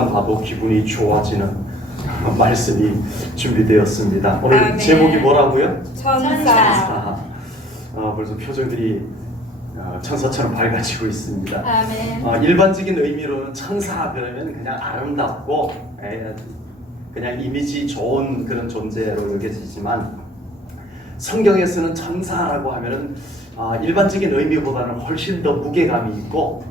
봐도 기분이 좋아지는 말씀이 준비되었습니다. 오늘 아멘. 제목이 뭐라고요? 천사. 벌써 표정들이 천사처럼 밝아지고 있습니다. 아멘. 일반적인 의미로는 천사 그러면 그냥 아름답고 그냥 이미지 좋은 그런 존재로 여겨지지만, 성경에서는 천사라고 하면은 일반적인 의미보다는 훨씬 더 무게감이 있고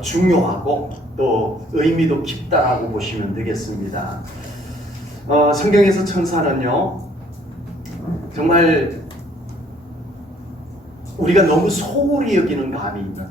중요하고 또 의미도 깊다라고 보시면 되겠습니다. 성경에서 천사는요, 정말 우리가 너무 소홀히 여기는 감이 있는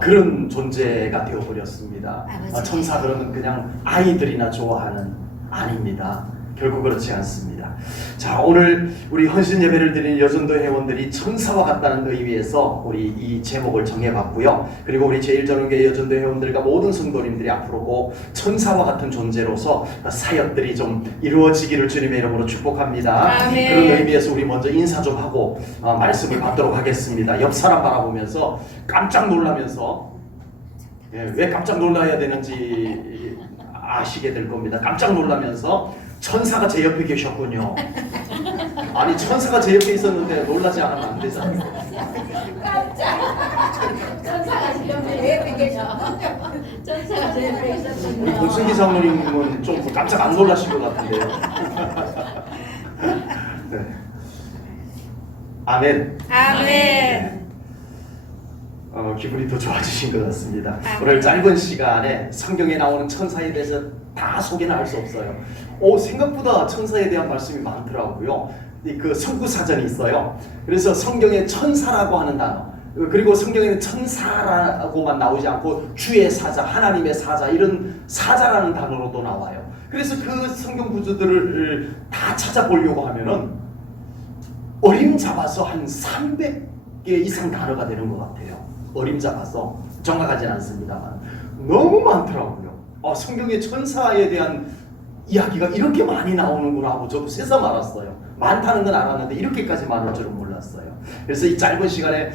그런 존재가 되어버렸습니다. 천사 그러면 그냥 아이들이나 좋아하는, 아닙니다. 결국 그렇지 않습니다. 자, 오늘 우리 헌신 예배를 드리는 여전도 회원들이 천사와 같다는 의미에서 우리 이 제목을 정해봤고요. 그리고 우리 제1전원교회 여전도 회원들과 모든 성도님들이 앞으로 꼭 천사와 같은 존재로서 사역들이 좀 이루어지기를 주님의 이름으로 축복합니다. 아멘. 그런 의미에서 우리 먼저 인사 좀 하고 말씀을 받도록 하겠습니다. 옆 사람 바라보면서 깜짝 놀라면서, 왜 깜짝 놀라야 되는지 아시게 될 겁니다. 깜짝 놀라면서 천사가 제 옆에 계셨군요. 아니, 천사가 제 옆에 있었는데 놀라지 않으면 안 되잖아요. 깜짝. 천사가 제 옆에 계셔. 천사가 제 옆에 있었군요. 권순기 장로님은 좀 깜짝 안 놀라신 것 같은데요. 네. 아멘. 아멘. 기분이 더 좋아지신 것 같습니다. 아멘. 오늘 짧은 시간에 성경에 나오는 천사에 대해서 다 소개는 할 수 없어요. 생각보다 천사에 대한 말씀이 많더라고요. 그 성구사전이 있어요. 그래서 성경에 천사라고 하는 단어, 그리고 성경에는 천사라고만 나오지 않고 주의 사자, 하나님의 사자, 이런 사자라는 단어로도 나와요. 그래서 그 성경 구조들을 다 찾아보려고 하면은 어림잡아서 한 300개 이상 단어가 되는 것 같아요. 어림잡아서, 정확하진 않습니다만 너무 많더라고요. 성경에 천사에 대한 이야기가 이렇게 많이 나오는구나 하고 저도 새삼 알았어요. 많다는 건 알았는데 이렇게까지 많을 줄은 몰랐어요. 그래서 이 짧은 시간에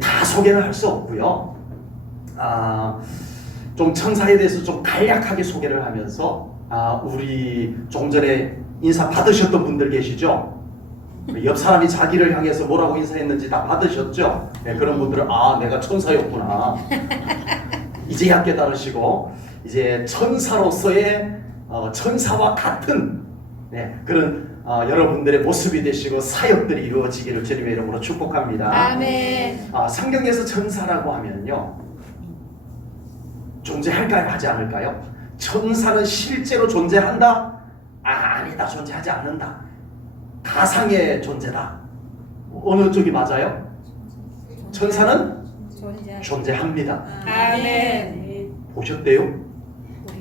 다 소개는 할 수 없고요. 좀 천사에 대해서 좀 간략하게 소개를 하면서, 우리 조금 전에 인사 받으셨던 분들 계시죠? 옆 사람이 자기를 향해서 뭐라고 인사했는지 다 받으셨죠? 그런 분들은 내가 천사였구나 이제야 깨달으시고, 이제 천사로서의 천사와 같은 그런 여러분들의 모습이 되시고 사역들이 이루어지기를 주님의 이름으로 축복합니다. 아멘. 성경에서 천사라고 하면요, 존재할까요? 하지 않을까요? 천사는 실제로 존재한다? 아니다, 존재하지 않는다. 가상의 존재다. 어느 쪽이 맞아요? 천사는 존재합니다. 아멘. 보셨대요?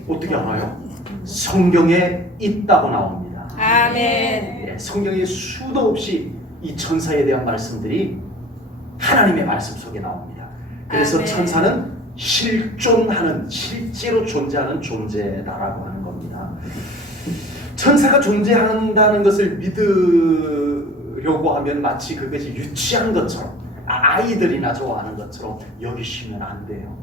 어떻게 알아요? 성경에 있다고 나옵니다. 아멘. 성경에 수도 없이 이 천사에 대한 말씀들이 하나님의 말씀 속에 나옵니다. 그래서 아멘. 천사는 실존하는, 실제로 존재하는 존재다라고 하는 겁니다. 천사가 존재한다는 것을 믿으려고 하면 마치 그것이 유치한 것처럼, 아이들이나 좋아하는 것처럼 여기시면 안 돼요.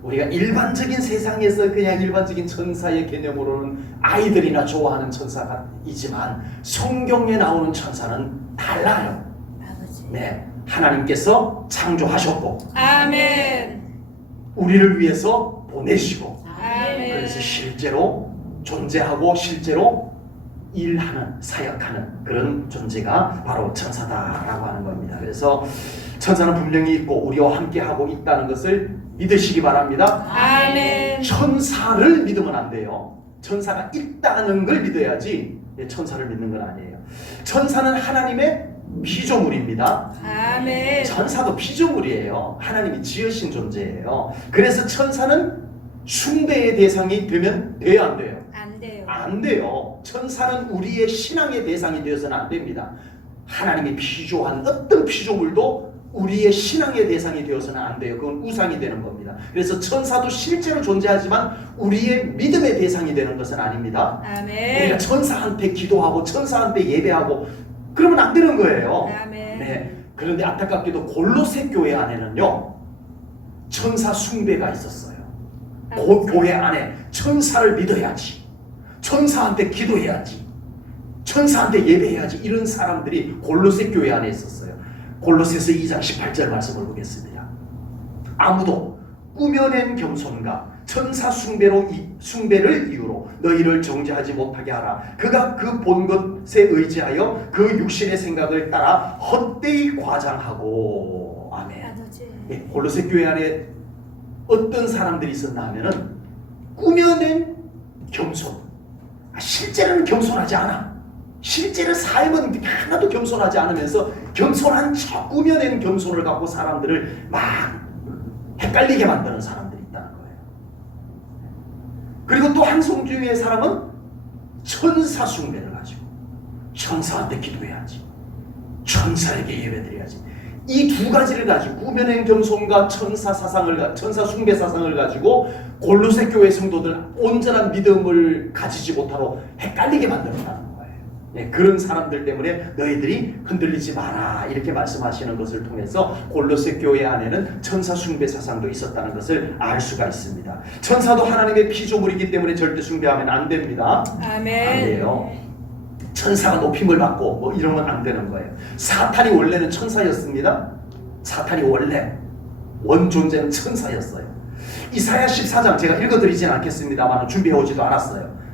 우리가 일반적인 세상에서 그냥 일반적인 천사의 개념으로는 아이들이나 좋아하는 천사가 이지만, 성경에 나오는 천사는 달라요. 하나님께서 창조하셨고, 아멘. 우리를 위해서 보내시고, 아멘. 그래서 실제로 존재하고 실제로 일하는, 사역하는 그런 존재가 바로 천사다라고 하는 겁니다. 그래서 천사는 분명히 있고 우리와 함께하고 있다는 것을 믿으시기 바랍니다. 아멘. 천사를 믿으면 안 돼요. 천사가 있다는 걸 믿어야지 천사를 믿는 건 아니에요. 천사는 하나님의 피조물입니다. 아멘. 천사도 피조물이에요. 하나님이 지으신 존재예요. 그래서 천사는 숭배의 대상이 되면 돼야 안 돼요? 안 돼요. 안 돼요. 천사는 우리의 신앙의 대상이 되어서는 안 됩니다. 하나님이 피조한 어떤 피조물도 우리의 신앙의 대상이 되어서는 안 돼요. 그건 우상이 되는 겁니다. 그래서 천사도 실제로 존재하지만 우리의 믿음의 대상이 되는 것은 아닙니다. 아멘. 우리가 천사한테 기도하고 천사한테 예배하고 그러면 안 되는 거예요. 아멘. 그런데 안타깝게도 골로새 교회 안에는요, 천사 숭배가 있었어요. 교회 안에 천사를 믿어야지, 천사한테 기도해야지, 천사한테 예배해야지, 이런 사람들이 골로새 교회 안에 있었어요. 골로새서 2장 18절 말씀을 보겠습니다. 아무도 꾸며낸 겸손과 천사 숭배를 이유로 너희를 정죄하지 못하게 하라. 그가 그 본 것에 의지하여 그 육신의 생각을 따라 헛되이 과장하고. 아멘. 예, 골로새 교회 안에 어떤 사람들이 있었나 하면은 꾸며낸 겸손, 실제로는 겸손하지 않아. 실제로 삶은 하나도 겸손하지 않으면서 겸손한 척 꾸며낸 겸손을 갖고 사람들을 막 헷갈리게 만드는 사람들이 있다는 거예요. 그리고 또 한 성주의 사람은 천사 숭배를 가지고 천사한테 기도해야지, 천사에게 예배드려야지, 이 두 가지를 가지고 꾸며낸 겸손과 천사 숭배 사상을 가지고 골로새 교회 성도들 온전한 믿음을 가지지 못하고 헷갈리게 만들었다는 거예요. 예, 그런 사람들 때문에 너희들이 흔들리지 마라, 이렇게 말씀하시는 것을 통해서 골로새 교회 안에는 천사 숭배 사상도 있었다는 것을 알 수가 있습니다. 천사도 하나님의 피조물이기 때문에 절대 숭배하면 안 됩니다. 아멘. 안 돼요. 천사가 높임을 받고 뭐 이러면 안 되는 거예요. 사탄이 원래는 천사였습니다. 사탄이 원래 원존재는 천사였어요. 이사야 14장 제가 읽어드리진 않겠습니다만 준비해오지도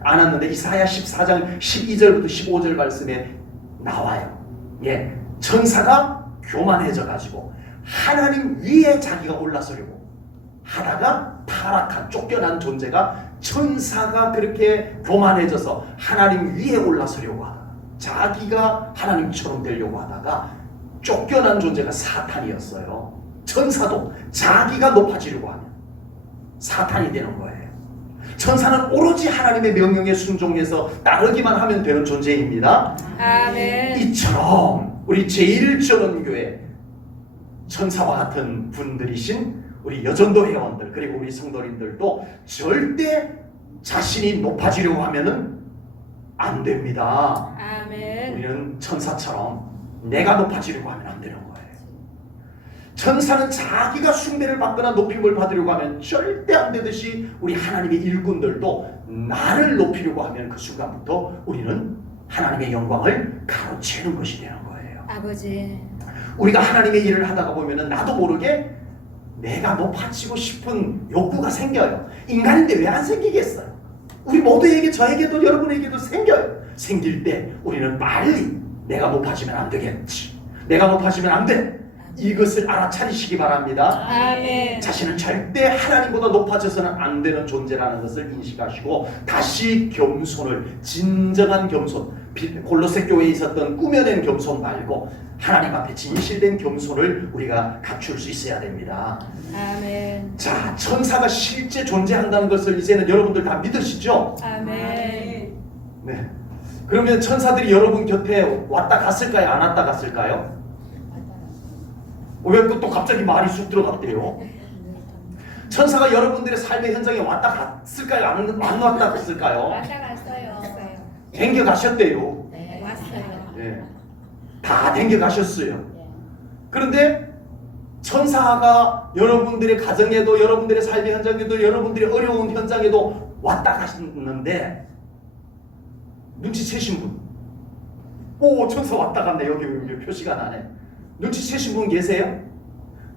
않았는데 이사야 14장 12절부터 15절 말씀에 나와요. 예, 천사가 교만해져 가지고 하나님 위에 자기가 올라서려고 하다가 타락한 쫓겨난 존재가, 천사가 그렇게 교만해져서 하나님 위에 올라서려고 하다가 자기가 하나님처럼 되려고 하다가 쫓겨난 존재가 사탄이었어요. 천사도 자기가 높아지려고 하면 사탄이 되는 거예요. 천사는 오로지 하나님의 명령에 순종해서 따르기만 하면 되는 존재입니다. 아멘. 이처럼 우리 제1전원교회 천사와 같은 분들이신 우리 여전도 회원들, 그리고 우리 성도님들도 절대 자신이 높아지려고 하면은 안 됩니다. 아멘. 우리는 천사처럼 내가 높아지려고 하면 안 되는 거예요. 천사는 자기가 숭배를 받거나 높임을 받으려고 하면 절대 안 되듯이 우리 하나님의 일꾼들도 나를 높이려고 하면 그 순간부터 우리는 하나님의 영광을 가로채는 것이 되는 거예요. 아버지. 우리가 하나님의 일을 하다가 보면은 나도 모르게 내가 높아지고 싶은 욕구가 생겨요. 인간인데 왜 안 생기겠어요? 우리 모두에게, 저에게도 여러분에게도 생겨요. 생길 때 우리는 빨리 내가 높아지면 안 되겠지, 내가 높아지면 안 돼, 이것을 알아차리시기 바랍니다. 아멘. 자신은 절대 하나님보다 높아져서는 안 되는 존재라는 것을 인식하시고 다시 겸손을, 진정한 겸손, 골로새 교회에 있었던 꾸며낸 겸손 말고 하나님 앞에 진실된 겸손을 우리가 갖출 수 있어야 됩니다. 아멘. 자, 천사가 실제 존재한다는 것을 이제는 여러분들 다 믿으시죠? 아멘. 네. 그러면 천사들이 여러분 곁에 왔다 갔을까요? 안 왔다 갔을까요? 왜 또 갑자기 말이 쑥 들어갔대요? 천사가 여러분들의 삶의 현장에 왔다 갔을까요? 안 왔다 갔을까요? 왔다 갔어요. 댕겨 가셨대요. 네, 왔어요. 예. 다 댕겨 가셨어요. 그런데 천사가 여러분들의 가정에도, 여러분들의 삶의 현장에도, 여러분들의 어려운 현장에도 왔다 가셨는데 눈치채신 분, 오, 천사 왔다 갔네, 여기 표시가 나네. 눈치채신 분 계세요?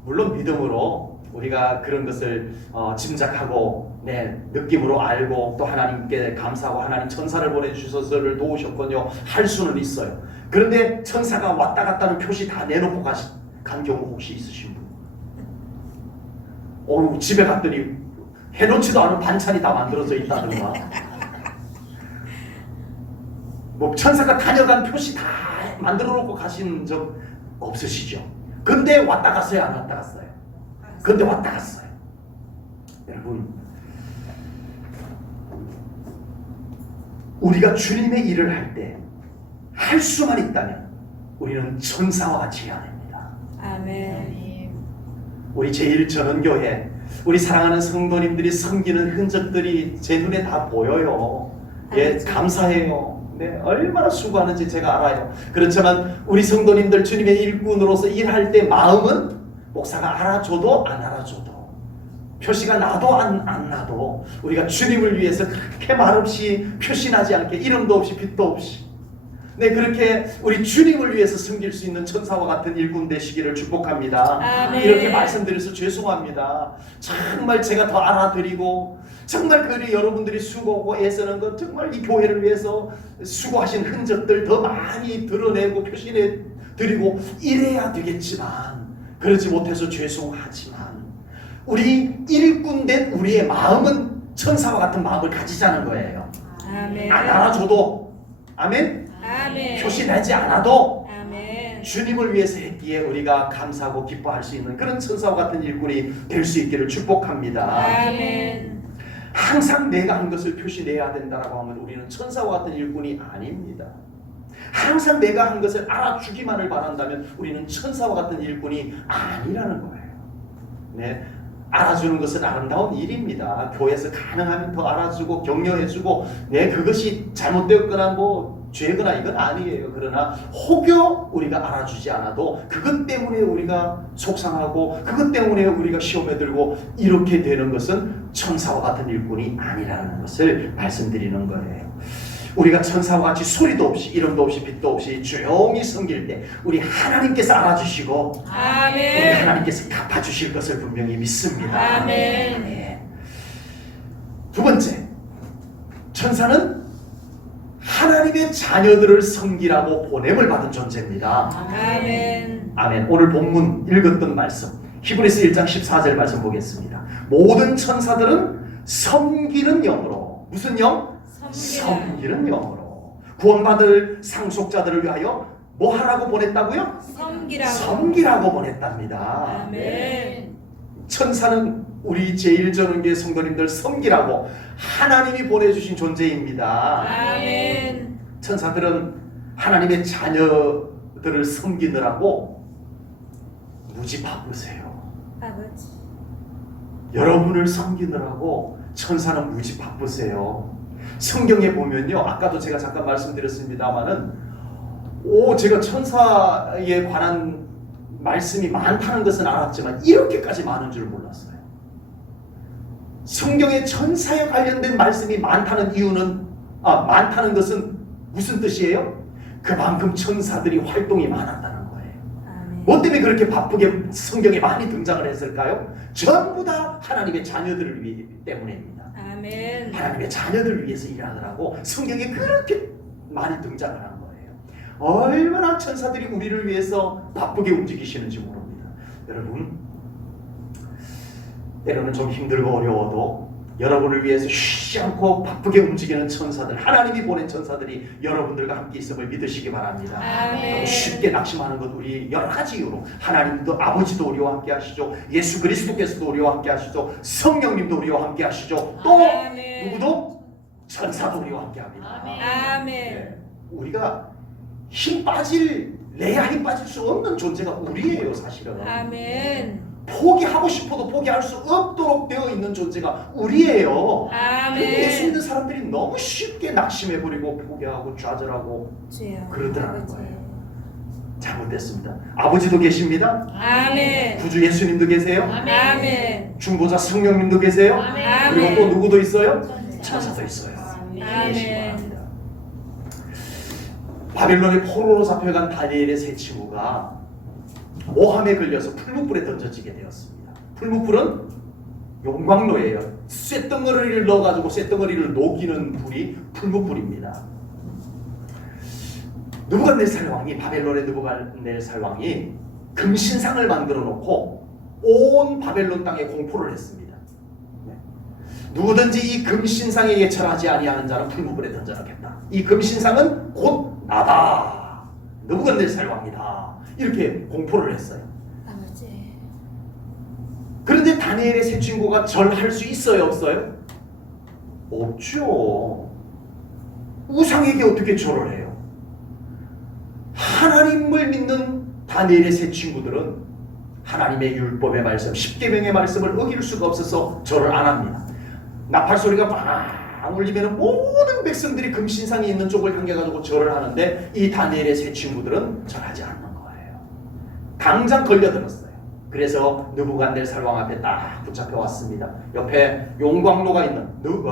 물론 믿음으로 우리가 그런 것을 짐작하고, 네, 느낌으로 알고, 또 하나님께 감사하고 하나님 천사를 보내주셔서를 도우셨군요 할 수는 있어요. 그런데 천사가 왔다 갔다는 표시 다 내놓고 간 경우 혹시 있으신 분? 집에 갔더니 해놓지도 않은 반찬이 다 만들어져 있다든가, 뭐 천사가 다녀간 표시 다 만들어 놓고 가신 적 없으시죠? 근데 왔다 갔어요, 안 왔다 갔어요? 근데 왔다 갔어요. 여러분, 우리가 주님의 일을 할 때 할 수만 있다면 우리는 천사와 같이 해야 됩니다. 아멘. 우리 제1전원교회, 우리 사랑하는 성도님들이 섬기는 흔적들이 제 눈에 다 보여요. 예, 감사해요. 네, 얼마나 수고하는지 제가 알아요. 그렇지만 우리 성도님들 주님의 일꾼으로서 일할 때 마음은 목사가 알아줘도 안 알아줘도 표시가 나도 안 나도 우리가 주님을 위해서 그렇게 말없이 표시나지 않게 이름도 없이 빛도 없이 네, 그렇게 우리 주님을 위해서 섬길 수 있는 천사와 같은 일꾼 되시기를 축복합니다. 아멘. 이렇게 말씀드려서 죄송합니다. 정말 제가 더 알아드리고 정말 그 여러분들이 수고하고 애쓰는 것 정말 이 교회를 위해서 수고하신 흔적들 더 많이 드러내고 표시해 드리고 이래야 되겠지만 그러지 못해서 죄송하지만 우리 일꾼된 우리의 마음은 천사와 같은 마음을 가지자는 거예요. 아멘. 안 알아줘도 아멘. 아멘. 표시내지 않아도 아멘. 주님을 위해서 했기에 우리가 감사하고 기뻐할 수 있는 그런 천사와 같은 일꾼이 될 수 있기를 축복합니다. 아멘. 항상 내가 한 것을 표시내야 된다라고 하면 우리는 천사와 같은 일꾼이 아닙니다. 항상 내가 한 것을 알아주기만을 바란다면 우리는 천사와 같은 일꾼이 아니라는 거예요. 네, 알아주는 것은 아름다운 일입니다. 교회에서 가능하면 더 알아주고 격려해주고 네, 그것이 잘못되었거나 뭐 죄거나 이건 아니에요. 그러나 혹여 우리가 알아주지 않아도 그것 때문에 우리가 속상하고 그것 때문에 우리가 시험에 들고 이렇게 되는 것은 천사와 같은 일꾼이 아니라는 것을 말씀드리는 거예요. 우리가 천사와 같이 소리도 없이 이름도 없이 빛도 없이 조용히 섬길 때 우리 하나님께서 알아주시고 우리 아멘. 하나님께서 갚아주실 것을 분명히 믿습니다. 아멘. 네. 두 번째, 천사는 하나님의 자녀들을 섬기라고 보냄을 받은 존재입니다. 아멘. 아멘. 오늘 본문 읽었던 말씀 히브리서 1장 14절 말씀 보겠습니다. 모든 천사들은 섬기는 영으로 무슨 영? 섬기는 영으로 구원받을 상속자들을 위하여 뭐 하라고 보냈다고요? 섬기라고 보냈답니다. 아멘. 천사는 우리 제1전원교회 성도님들 섬기라고 하나님이 보내주신 존재입니다. 아멘. 천사들은 하나님의 자녀들을 섬기느라고 무지 바쁘세요. 아버지. 여러분을 섬기느라고 천사는 무지 바쁘세요. 성경에 보면요, 아까도 제가 잠깐 말씀드렸습니다마는 제가 천사에 관한 말씀이 많다는 것은 알았지만 이렇게까지 많은 줄 몰랐어요. 성경에 천사에 관련된 말씀이 많다는 이유는 많다는 것은 무슨 뜻이에요? 그만큼 천사들이 활동이 많았다는 거예요. 아멘. 뭐 때문에 그렇게 바쁘게 성경에 많이 등장을 했을까요? 전부 다 하나님의 자녀들을 위해 때문입니다. 아멘. 하나님의 자녀들을 위해서 일하느라고 성경에 그렇게 많이 등장을 한 거예요. 얼마나 천사들이 우리를 위해서 바쁘게 움직이시는지 모릅니다. 여러분, 때로는 좀 힘들고 어려워도 여러분을 위해서 쉬지 않고 바쁘게 움직이는 천사들, 하나님이 보낸 천사들이 여러분들과 함께 있음을 믿으시기 바랍니다. 아멘. 너무 쉽게 낙심하는 것 우리 여러 가지 이유로 하나님도 아버지도 우리와 함께 하시죠. 예수 그리스도께서도 우리와 함께 하시죠. 성령님도 우리와 함께 하시죠. 또 아멘. 누구도? 천사도 우리와 함께 합니다. 아멘. 네. 우리가 내야 힘 빠질 수 없는 존재가 우리예요, 사실은. 아멘. 포기하고 싶어도 포기할 수 없도록 되어 있는 존재가 우리예요. 근데 예수 아멘. 믿는 사람들이 너무 쉽게 낙심해버리고 포기하고 좌절하고 주여. 그러더라는 아버지. 거예요. 잘못됐습니다. 아버지도 계십니다. 아멘. 구주 예수님도 계세요. 아멘. 중보자 성령님도 계세요. 아멘. 그리고 또 누구도 있어요? 천사도 있어요. 아멘. 계시기 바랍니다. 바빌론의 포로로 잡혀간 다니엘의 세 친구가 모함에 걸려서 풀무불에 던져지게 되었습니다. 풀무불은 용광로예요. 쇳덩어리를 넣어가지고 쇳덩어리를 녹이는 불이 풀무불입니다. 느부갓네살 왕이 바벨론의 느부갓네살 왕이 금신상을 만들어 놓고 온 바벨론 땅에 공포를 했습니다. 누구든지 이 금신상에 예찰하지 아니하는 자는 풀무불에 던져놓겠다. 이 금신상은 곧 나다. 느부갓네살 왕이다. 이렇게 공포를 했어요. 아버지. 그런데 다니엘의 세 친구가 절할 수 있어요, 없어요? 없죠. 우상에게 어떻게 절을 해요? 하나님을 믿는 다니엘의 세 친구들은 하나님의 율법의 말씀, 십계명의 말씀을 어길 수가 없어서 절을 안 합니다. 나팔 소리가 막 울리면 모든 백성들이 금신상이 있는 쪽을 향해 가지고 절을 하는데 이 다니엘의 세 친구들은 절하지 않는 거예요. 당장 걸려들었어요. 그래서 느부갓네살 왕 앞에 딱 붙잡혀 왔습니다. 옆에 용광로가 있는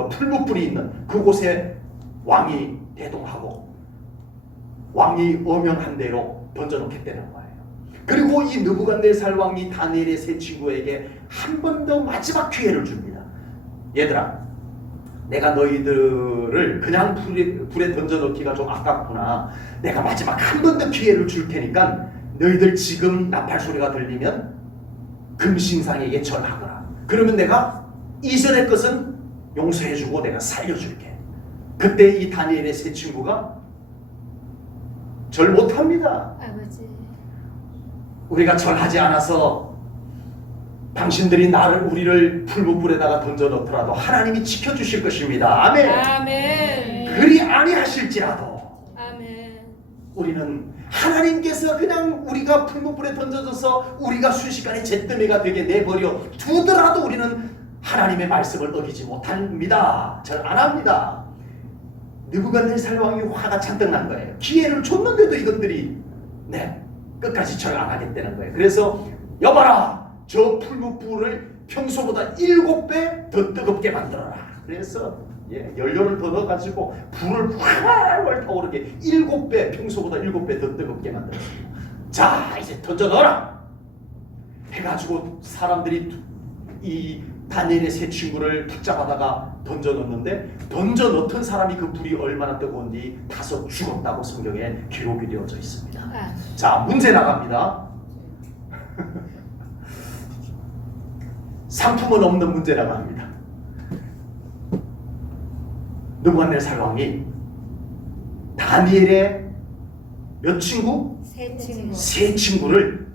풀무불이 있는 그곳에 왕이 대동하고 왕이 어명한 대로 던져놓겠다는 거예요. 그리고 이 느부갓네살 왕이 다니엘의 세 친구에게 한 번 더 마지막 기회를 줍니다. 얘들아, 내가 너희들을 그냥 불에 던져넣기가 좀 아깝구나. 내가 마지막 한 번 더 기회를 줄 테니까 너희들 지금 나팔 소리가 들리면 금신상에게 절하거라. 그러면 내가 이전의 것은 용서해주고 내가 살려줄게. 그때 이 다니엘의 세 친구가 절 못합니다. 아버지. 우리가 절하지 않아서 당신들이 우리를 풀무불에다가 던져 넣더라도 하나님이 지켜주실 것입니다. 아멘. 아멘. 그리 아니하실지라도 아멘. 우리는 하나님께서 그냥 우리가 풀무불에 던져져서 우리가 순식간에 잿더미가 되게 내버려 두더라도 우리는 하나님의 말씀을 어기지 못합니다. 절 안 합니다. 느부갓네살 왕이 화가 잔뜩 난 거예요. 기회를 줬는데도 이것들이 끝까지 절 안 하겠다는 거예요. 그래서 여봐라, 저 풀무불을 평소보다 7배 더 뜨겁게 만들어라. 그래서 연료를 더 넣어가지고 불을 활활 타오르게 7배, 평소보다 7배 더 뜨겁게 만들었습니다. 자, 이제 던져 넣어라 해가지고 사람들이 이 다니엘의 세 친구를 붙잡아다가 던져 넣었는데, 던져 넣던 사람이 그 불이 얼마나 뜨거운지 다소 죽었다고 성경에 기록이 되어져 있습니다. 자, 문제 나갑니다. 상품은 없는 문제 나갑니다. 느부갓네살 왕이 다니엘의 몇 친구? 세 친구. 세 친구를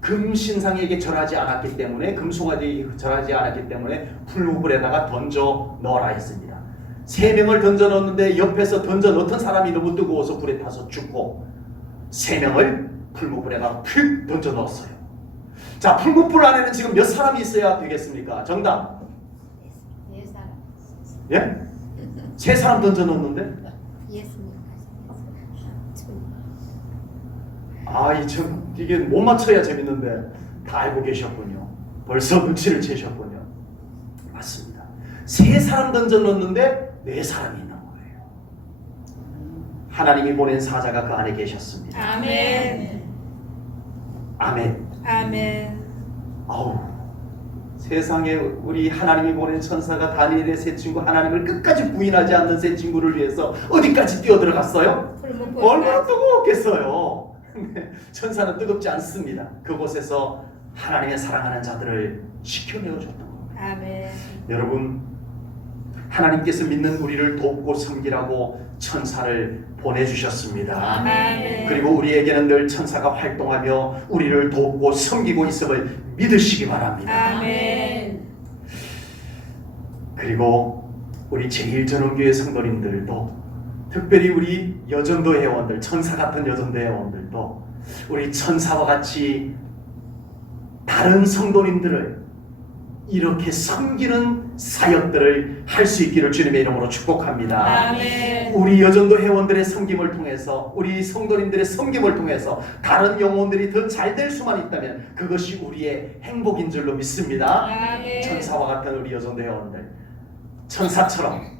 금신상에게 절하지 않았기 때문에, 금송아지에 절하지 않았기 때문에 풀무불에다가 던져 넣어라 했습니다. 3명을 던져 넣었는데 옆에서 던져 넣던 사람이 너무 뜨거워서 불에 타서 죽고, 3명을 풀무불에다가 휙 던져 넣었어요. 자, 풀무불 안에는 지금 몇 사람이 있어야 되겠습니까? 정답. 예사람. 예? 3사람 던져 넣었는데? 예수님. 이게 못 맞춰야 재밌는데 다 알고 계셨군요. 벌써 눈치를 채셨군요. 맞습니다. 3사람 던져 넣었는데 4사람이 있는 거예요. 하나님이 보낸 사자가 그 안에 계셨습니다. 아멘. 아멘. 아멘. 아우, 세상에 우리 하나님이 보낸 천사가 다니엘의 세 친구, 하나님을 끝까지 부인하지 않는 세 친구를 위해서 어디까지 뛰어들어갔어요? 얼마나 뜨거웠겠어요. 천사는 뜨겁지 않습니다. 그곳에서 하나님의 사랑하는 자들을 지켜내어줬던 겁니다. 아멘. 여러분, 하나님께서 믿는 우리를 돕고 섬기라고 천사를 보내주셨습니다. 아멘. 그리고 우리에게는 늘 천사가 활동하며 우리를 돕고 섬기고 있음을 믿으시기 바랍니다. 아멘. 그리고 우리 제1전원교회 성도님들도, 특별히 우리 여전도 회원들, 천사 같은 여전도 회원들도 우리 천사와 같이 다른 성도님들을 이렇게 섬기는 사역들을 할 수 있기를 주님의 이름으로 축복합니다. 아멘. 우리 여전도 회원들의 섬김을 통해서, 우리 성도님들의 섬김을 통해서 다른 영혼들이 더 잘 될 수만 있다면 그것이 우리의 행복인 줄로 믿습니다. 아멘. 천사와 같은 우리 여전도 회원들, 천사처럼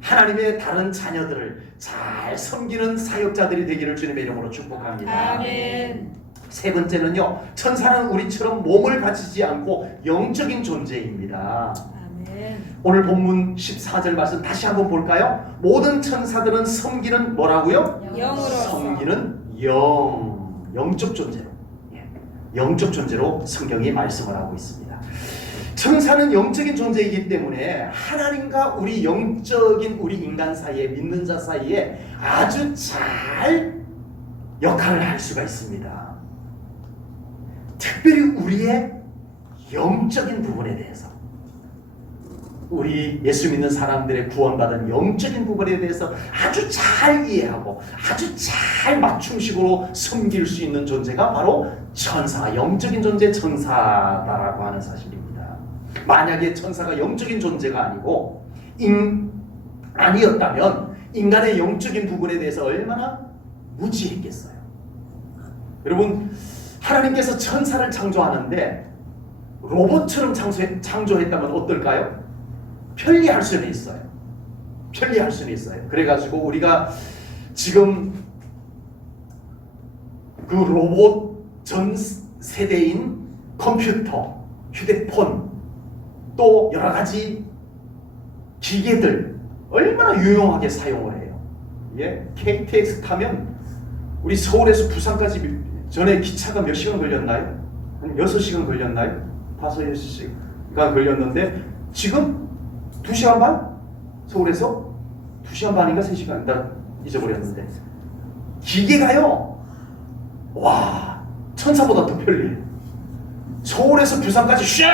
하나님의 다른 자녀들을 잘 섬기는 사역자들이 되기를 주님의 이름으로 축복합니다. 아멘. 세 번째는요, 천사는 우리처럼 몸을 가지지 않고 영적인 존재입니다. 아멘. 오늘 본문 14절 말씀 다시 한번 볼까요? 모든 천사들은 섬기는 뭐라고요? 영으로서. 섬기는 영적 존재로, 영적 존재로 성경이 말씀을 하고 있습니다. 천사는 영적인 존재이기 때문에 하나님과 우리 영적인 우리 인간 사이에, 믿는 자 사이에 아주 잘 역할을 할 수가 있습니다. 특별히 우리의 영적인 부분에 대해서, 우리 예수 믿는 사람들의 구원받은 영적인 부분에 대해서 아주 잘 이해하고 아주 잘 맞춤식으로 섬길 수 있는 존재가 바로 천사, 영적인 존재 천사다라고 하는 사실입니다. 만약에 천사가 영적인 존재가 아니었다면 인간의 영적인 부분에 대해서 얼마나 무지했겠어요. 여러분, 하나님께서 천사를 창조하는데 로봇처럼 창조했다면 어떨까요? 편리할 수는 있어요. 편리할 수는 있어요. 그래가지고 우리가 지금 그 로봇 전 세대인 컴퓨터, 휴대폰, 또 여러 가지 기계들 얼마나 유용하게 사용을 해요. 예? KTX 타면 우리 서울에서 부산까지 전에 기차가 몇 시간 걸렸나요? 한 6시간 걸렸나요? 5-6시간 걸렸는데 지금 2시간 반? 서울에서 2시간 반인가 3시간? 나 잊어버렸는데 기계가요. 와, 천사보다 더 편리해. 서울에서 부산까지 쉐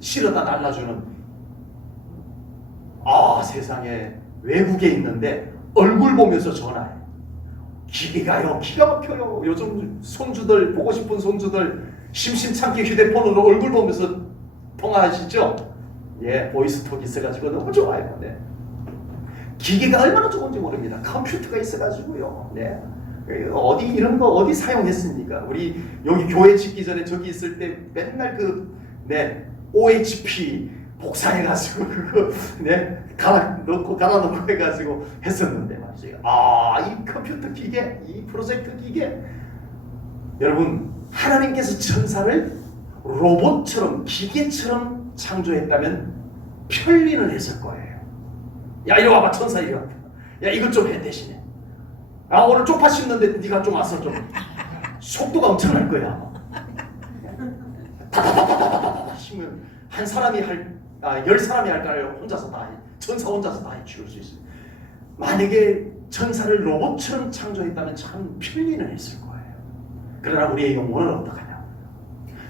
실어다 날라주는, 아, 세상에 외국에 있는데 얼굴 보면서 전화해. 기계가요 기가 막혀요. 요즘 손주들, 보고 싶은 손주들 심심찮게 휴대폰으로 얼굴 보면서 통화하시죠? 예, 보이스톡 있어가지고 너무 좋아요. 네. 기계가 얼마나 좋은지 모릅니다. 컴퓨터가 있어가지고요. 네. 어디 이런 거 어디 사용했습니까? 우리 여기 교회 짓기 전에 저기 있을 때 맨날 OHP 복사해가지고 그거 갈아 넣고 해가지고 했었는데 말이죠. 아, 이 컴퓨터 기계, 이 프로젝트 기계, 여러분 하나님께서 천사를 로봇처럼 기계처럼 창조했다면 편리는 했을 거예요. 야, 이리 와봐, 천사 이리 와봐. 야, 이것 좀 해 대신에. 아, 오늘 쪽파 씹는데 네가 좀 와서 좀. 속도가 엄청날 거야. 다다다다다다다 씹으면 한 사람이 10사람이 할까요? 혼자서 다 해. 천사 혼자서 다 해치울 수 있어요. 만약에 천사를 로봇처럼 창조했다면 참 편리는 했을 거예요. 그러나 우리의 영혼은 어떡하냐?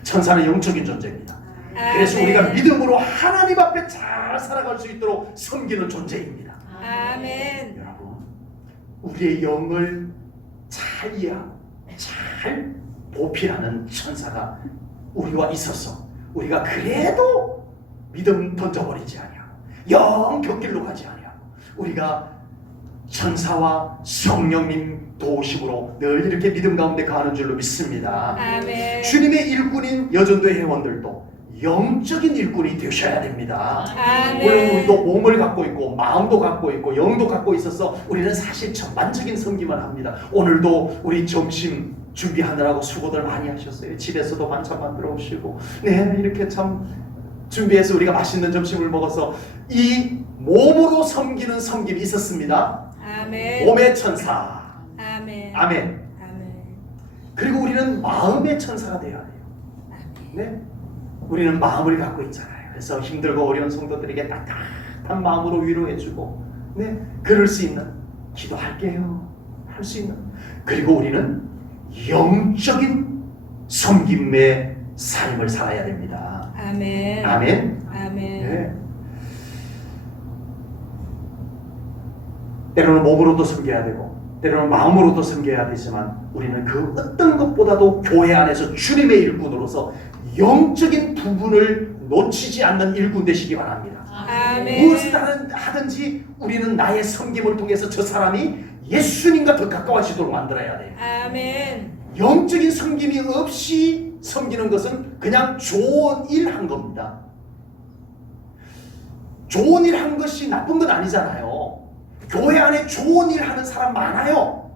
천사는 영적인 존재입니다. 그래서 우리가 믿음으로 하나님 앞에 잘 살아갈 수 있도록 섬기는 존재입니다. 아멘. 여러분, 우리의 영을 잘 이해하고 잘 보필하는 천사가 우리와 있어서 우리가 그래도 믿음 던져버리지 아니하고 영 곁길로 가지 아니하고 우리가 천사와 성령님 도우심으로 늘 이렇게 믿음 가운데 가는 줄로 믿습니다. 아멘. 주님의 일꾼인 여전도의 회원들도 영적인 일꾼이 되셔야 됩니다. 아멘. 물론 우리도 몸을 갖고 있고 마음도 갖고 있고 영도 갖고 있어서 우리는 사실 전반적인 섬기만 합니다. 오늘도 우리 점심 준비하느라고 수고들 많이 하셨어요. 집에서도 반찬 만들어 오시고 이렇게 참 준비해서 우리가 맛있는 점심을 먹어서 이 몸으로 섬기는 섬김이 있었습니다. 아멘. 몸의 천사. 아멘. 아멘. 아멘. 그리고 우리는 마음의 천사가 되어야 돼요. 네? 우리는 마음을 갖고 있잖아요. 그래서 힘들고 어려운 성도들에게 따뜻한 마음으로 위로해주고, 그럴 수 있는 기도할게요. 할 수 있는. 그리고 우리는 영적인 섬김의 삶을 살아야 됩니다. 아멘. 아멘. 아멘. 네. 때로는 몸으로도 섬겨야 되고 때로는 마음으로도 섬겨야 되지만 우리는 그 어떤 것보다도 교회 안에서 주님의 일꾼으로서 영적인 부분을 놓치지 않는 일꾼 되시기 바랍니다. 아멘. 무엇을 하든지 우리는 나의 섬김을 통해서 저 사람이 예수님과 더 가까워지도록 만들어야 돼요. 아멘. 영적인 섬김이 없이 섬기는 것은 그냥 좋은 일 한 겁니다. 좋은 일 한 것이 나쁜 건 아니잖아요. 교회 안에 좋은 일 하는 사람 많아요.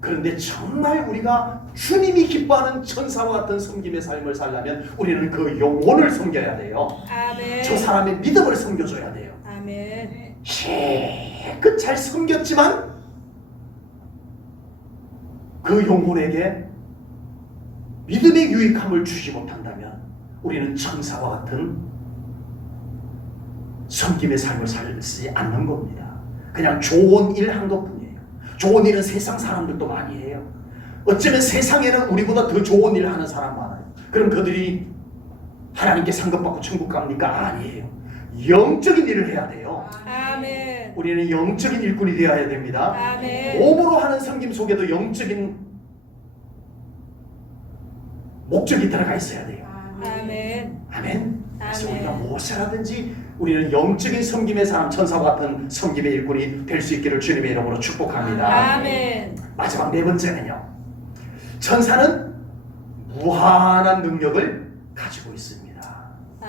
그런데 정말 우리가 주님이 기뻐하는 천사와 같은 섬김의 삶을 살려면 우리는 그 영혼을 섬겨야 돼요. 아멘. 저 사람의 믿음을 섬겨줘야 돼요. 아멘. 실컷 잘 섬겼지만 그 영혼에게 믿음의 유익함을 주지 못한다면 우리는 천사와 같은 섬김의 삶을 살지 않는 겁니다. 그냥 좋은 일 한 것뿐이에요. 좋은 일은 세상 사람들도 많이 해요. 어쩌면 세상에는 우리보다 더 좋은 일 하는 사람 많아요. 그럼 그들이 하나님께 상급받고 천국 갑니까? 아니에요. 영적인 일을 해야 돼요. 아멘. 우리는 영적인 일꾼이 되어야 됩니다. 아멘. 몸으로 하는 섬김 속에도 영적인 목적이 들어가 있어야 돼요. 아멘. 아멘. 그래서 아멘. 우리가 무엇을 하든지 우리는 영적인 섬김의 사람, 천사와 같은 섬김의 일꾼이 될 수 있기를 주님의 이름으로 축복합니다. 아멘. 마지막 네 번째는요. 천사는 무한한 능력을 가지고 있습니다.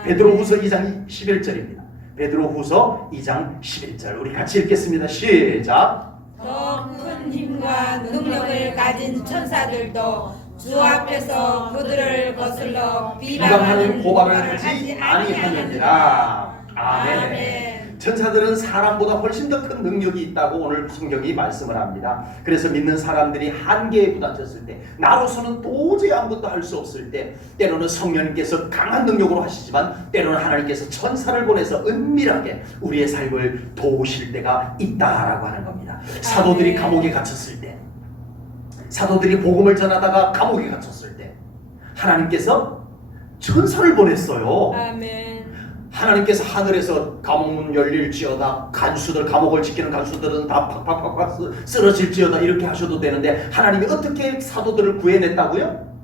베드로후서 2장 11절입니다. 베드로후서 2장 11절 우리 같이 읽겠습니다. 시작. 더 큰 힘과 능력을 가진 천사들도 주 앞에서 그들을 거슬러 비방하는 고발을 하지 아니하느니라. 아멘. 아멘. 천사들은 사람보다 훨씬 더 큰 능력이 있다고 오늘 성경이 말씀을 합니다. 그래서 믿는 사람들이 한계에 부닥쳤을 때, 나로서는 도저히 아무것도 할 수 없을 때, 때로는 성령님께서 강한 능력으로 하시지만 때로는 하나님께서 천사를 보내서 은밀하게 우리의 삶을 도우실 때가 있다라고 하는 겁니다. 사도들이 감옥에 갇혔을 때, 사도들이 복음을 전하다가 감옥에 갇혔을 때 하나님께서 천사를 보냈어요. 아멘. 하나님께서 하늘에서 감옥문 열릴지어다, 간수들, 감옥을 지키는 간수들은 다 팍팍팍팍 쓰러질지어다, 이렇게 하셔도 되는데 하나님이 어떻게 사도들을 구해냈다고요?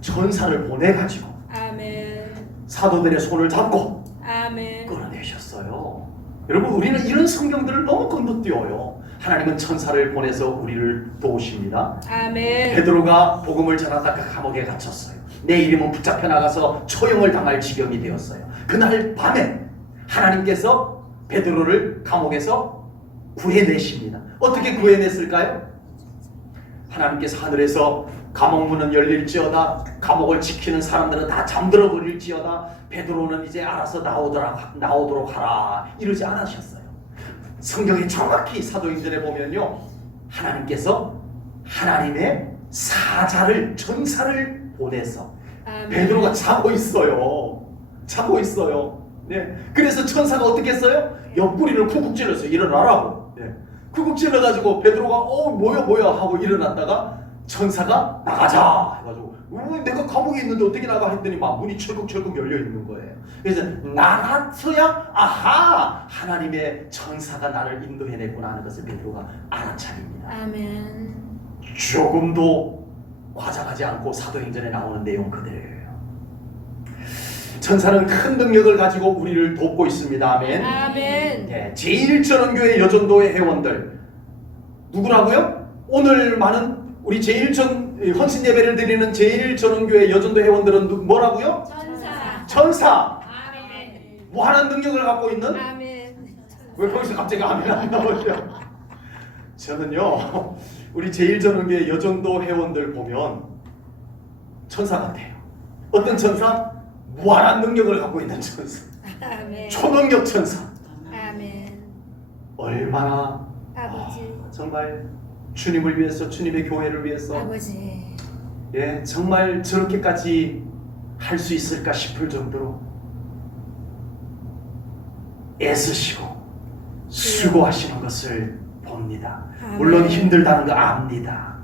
천사를 보내가지고 아멘. 사도들의 손을 잡고 아멘. 끌어내셨어요. 여러분, 우리는 이런 성경들을 너무 건너뛰어요. 하나님은 천사를 보내서 우리를 도우십니다. 아멘. 베드로가 복음을 전하다가 감옥에 갇혔어요. 내 이름은 붙잡혀 나가서 처형을 당할 지경이 되었어요. 그날 밤에 하나님께서 베드로를 감옥에서 구해내십니다. 어떻게 구해냈을까요? 하나님께서 하늘에서 감옥문은 열릴지어다, 감옥을 지키는 사람들은 다 잠들어 버릴지어다, 베드로는 이제 알아서 나오도록 하라, 이러지 않으셨어요. 성경에 정확히 사도행전에 보면요, 하나님께서 하나님의 사자를, 천사를 보내서 아멘. 베드로가 자고 있어요. 자고 있어요. 네. 그래서 천사가 어떻게 했어요? 옆구리를 쿡쿡 찔렀어요. 일어나라고. 네. 쿡쿡 찔러가지고 베드로가 뭐야 하고 일어났다가 천사가 나가자 해가지고 내가 감옥에 있는데 어떻게 나가 했더니 막 문이 철컥철컥 열려 있는 거예요. 그래서 나가서야 아하, 하나님의 천사가 나를 인도해냈구나 하는 것을 베드로가 알아차립니다. 아멘. 조금도 과장하지 않고 사도행전에 나오는 내용 그대로예요. 천사는 큰 능력을 가지고 우리를 돕고 있습니다. 아멘. 아멘. 네, 제1전원교회 여전도의 회원들 누구라고요? 오늘 많은 우리 헌신 예배를 드리는 제1전원교회 여전도 회원들은 뭐라고요? 천사. 천사. 아멘. 무한한 능력을 갖고 있는? 아멘. 왜 거기서 갑자기 아멘 안 나오죠? 저는요, 우리 제1전원교회 여전도 회원들 보면 천사 같아요. 어떤 천사? 무한한 능력을 갖고 있는 천사. 아멘. 초능력 천사. 아멘. 얼마나 아버지. 정말 주님을 위해서, 주님의 교회를 위해서, 아버지. 예, 정말 저렇게까지 할 수 있을까 싶을 정도로 애쓰시고 수고하시는 것을 봅니다. 물론 힘들다는 거 압니다.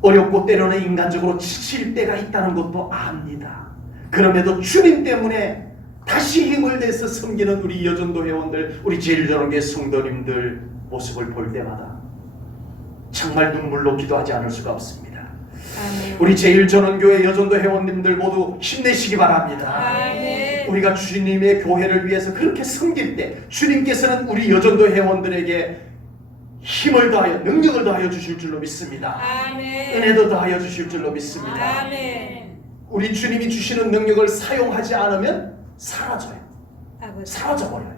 어렵고 때로는 인간적으로 지칠 때가 있다는 것도 압니다. 그럼에도 주님 때문에 다시 힘을 내서 섬기는 우리 여전도 회원들, 우리 제1전원교회 성도님들 모습을 볼 때마다 정말 눈물로 기도하지 않을 수가 없습니다. 아멘. 우리 제1전원교회 여전도 회원님들 모두 힘내시기 바랍니다. 아멘. 우리가 주님의 교회를 위해서 그렇게 섬길 때 주님께서는 우리 여전도 회원들에게 힘을 더하여 능력을 더하여 주실 줄로 믿습니다. 아멘. 은혜도 더하여 주실 줄로 믿습니다. 아멘. 우리 주님이 주시는 능력을 사용하지 않으면 사라져요. 아버지. 사라져버려요.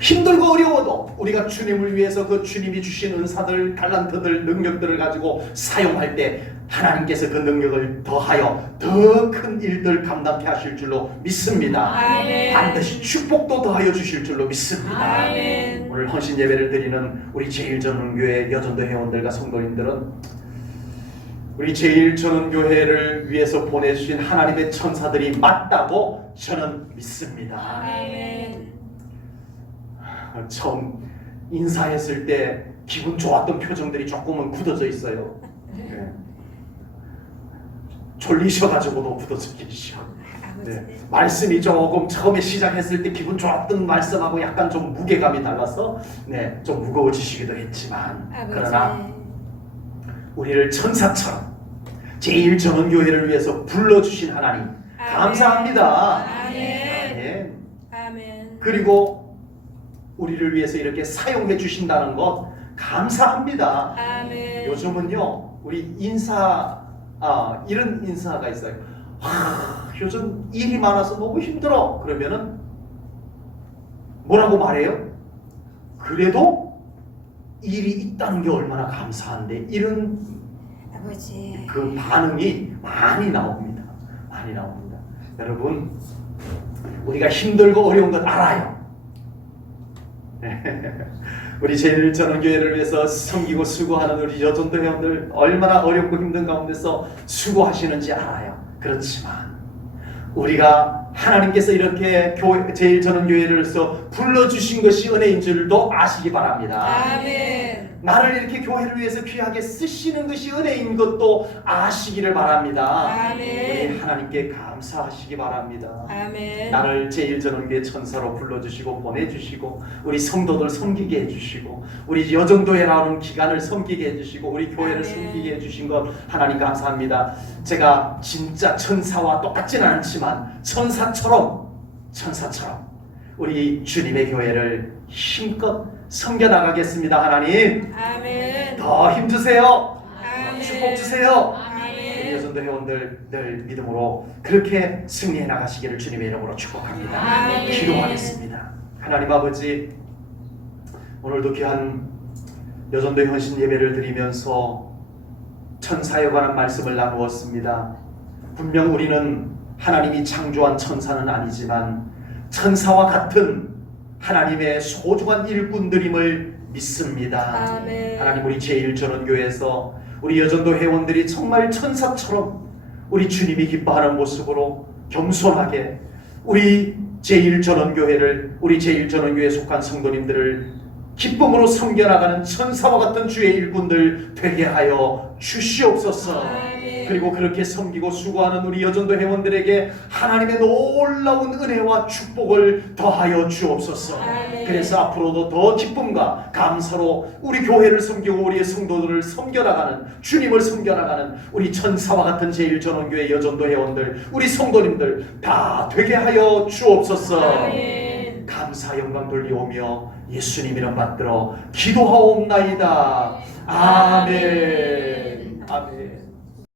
힘들고 어려워도 우리가 주님을 위해서 그 주님이 주신 은사들, 달란트들, 능력들을 가지고 사용할 때 하나님께서 그 능력을 더하여 더 큰 일들 감당케 하실 줄로 믿습니다. 아멘. 반드시 축복도 더하여 주실 줄로 믿습니다. 아멘. 오늘 헌신 예배를 드리는 우리 제1전원교회 여전도 회원들과 성도님들은 우리 제1전원교회를 위해서 보내주신 하나님의 천사들이 맞다고 저는 믿습니다. 아멘. 처음 인사했을 때 기분 좋았던 표정들이 조금은 굳어져 있어요. 네. 졸리셔가지고도 굳어져 계시고, 네. 말씀이 조금 처음에 시작했을 때 기분 좋았던 말씀하고 약간 좀 무게감이 달라서 네, 좀 무거워지시기도 했지만 그러나 우리를 천사처럼 제1전원교회를 위해서 불러주신 하나님 감사합니다. 아멘. 아멘. 그리고 우리를 위해서 이렇게 사용해 주신다는 것 감사합니다. 아멘. 요즘은요 우리 이런 인사가 있어요. 요즘 일이 많아서 너무 힘들어. 그러면은 뭐라고 말해요? 그래도 일이 있다는 게 얼마나 감사한데, 이런 아버지. 그 반응이 많이 나옵니다. 많이 나옵니다. 여러분, 우리가 힘들고 어려운 것 알아요. 우리 제1전원교회를 위해서 섬기고 수고하는 우리 여전도 회원들 얼마나 어렵고 힘든 가운데서 수고하시는지 알아요. 그렇지만 우리가 하나님께서 이렇게 제1전원교회를서 불러주신 것이 은혜인 줄도 아시기 바랍니다. 아멘. 나를 이렇게 교회를 위해서 귀하게 쓰시는 것이 은혜인 것도 아시기를 바랍니다. 아멘. 우리 하나님께 감사하시기 바랍니다. 아멘. 나를 제1전원교회 천사로 불러주시고 보내주시고 우리 성도들 섬기게 해주시고 우리 여정도회라는 기간을 섬기게 해주시고 우리 교회를 아멘. 섬기게 해주신 것 하나님 감사합니다. 제가 진짜 천사와 똑같지는 않지만 천사처럼 우리 주님의 교회를 힘껏 섬겨나가겠습니다. 하나님 아멘. 더 힘주세요. 아멘. 축복 주세요. 아멘. 우리 여전도 회원들 늘 믿음으로 그렇게 승리해 나가시기를 주님의 이름으로 축복합니다. 아멘. 기도하겠습니다. 하나님 아버지, 오늘도 귀한 여전도 헌신 예배를 드리면서 천사에 관한 말씀을 나누었습니다. 분명 우리는 하나님이 창조한 천사는 아니지만 천사와 같은 하나님의 소중한 일꾼들임을 믿습니다. 아멘. 하나님, 우리 제1전원교회에서 우리 여전도 회원들이 정말 천사처럼 우리 주님이 기뻐하는 모습으로 겸손하게 우리 제1전원교회를, 우리 제1전원교회에 속한 성도님들을 기쁨으로 섬겨나가는 천사와 같은 주의 일꾼들 되게 하여 주시옵소서. 아멘. 그리고 그렇게 섬기고 수고하는 우리 여전도 회원들에게 하나님의 놀라운 은혜와 축복을 더하여 주옵소서. 아멘. 그래서 앞으로도 더 기쁨과 감사로 우리 교회를 섬기고 우리의 성도들을 섬겨나가는, 주님을 섬겨나가는 우리 천사와 같은 제1전원교회 여전도 회원들, 우리 성도님들 다 되게 하여 주옵소서. 아멘. 감사 영광 돌리오며 예수님 이름 받들어 기도하옵나이다. 아멘. 아멘.